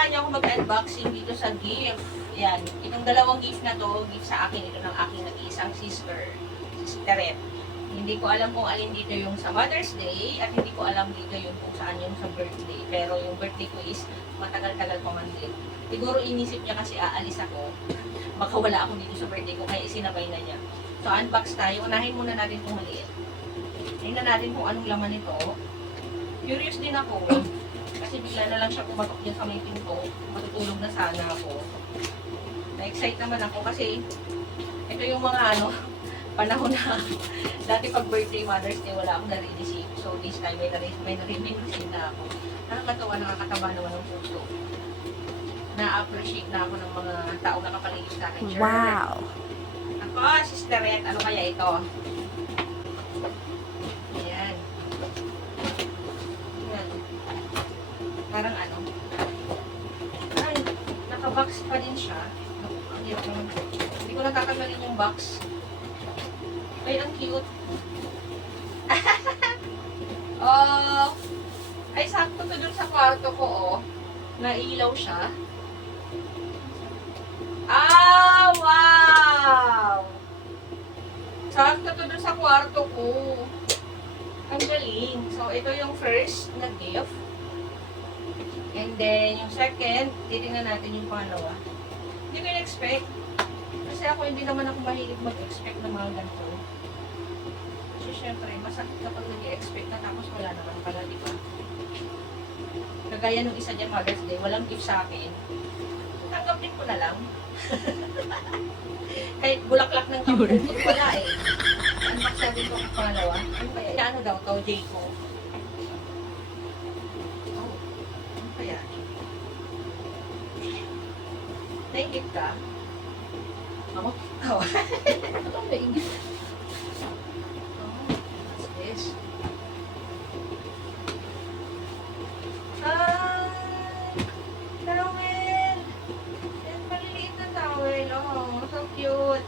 samahan niyo ako mag-unboxing dito sa gift. Yan. Itong dalawang gift na to, gift sa akin, ito ng aking nag-iisang sister. Sisterette. Hindi ko alam kung alin dito yung sa Mother's Day at hindi ko alam dito yung kung saan yung sa birthday. Pero yung birthday ko is matagal-tagal pa man din. Siguro inisip niya kasi aalis ako. Baka wala ako dito sa birthday ko kaya isinabay na niya. So unbox tayo. Unahin muna natin itong maliit. Tingnan natin kung anong laman nito. Curious din ako. Kasi bigla na lang siya pumatok dyan sa may pinto. Matutulog na sana ako. Na-excite naman ako kasi ito yung mga panahon na dati pag birthday, Mother's Day, wala akong nare-receive. So this time, may nare-receive na ako. Nakakatawa, nakakataba naman ng puso. Na-appreciate na ako ng mga taong nakapaligid sa akin. Sure. Wow! Ako, sisterette, ano kaya ito? Ayan. Ayan. Parang ay, naka-box pa din siya. Ang hirap naman. Hindi ko natatanggalin yung box. Ay, ang cute. Oh, ay, sakto to dun sa kwarto ko, oh. Nailaw siya. Ah, wow! Sakto to dun sa kwarto ko. Ang galing. So, ito yung first na gift. And then, yung second, titingnan natin yung pangalawa. Hindi ko in-expect. Kasi ako, hindi naman ako mahilig mag-expect ng mga ganito. Kasi syempre, masakit kapag nag-expect na tapos wala naman pala, di ba? Kagaya nung isa dyan, Mother's Day, walang gift sa akin. Tanggapin ko na lang. Kahit bulaklak ng kampukot wala eh. Unbox natin ko ang pangalawa. Ano kaya? Ano daw to, Jayco? Oh, ano kaya? Naingit ka? Ako? Oh. Ano naingit? Yes. Towel! Yan, maliliit na towel. Oh, so cute.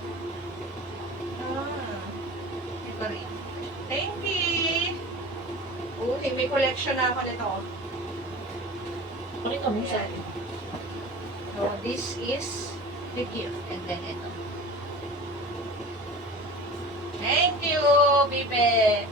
Ito rin. Thank you! Uy, may collection na ako nito. Pakita mo siya. So, this is the gift. And then ito. Thank you, Bibe!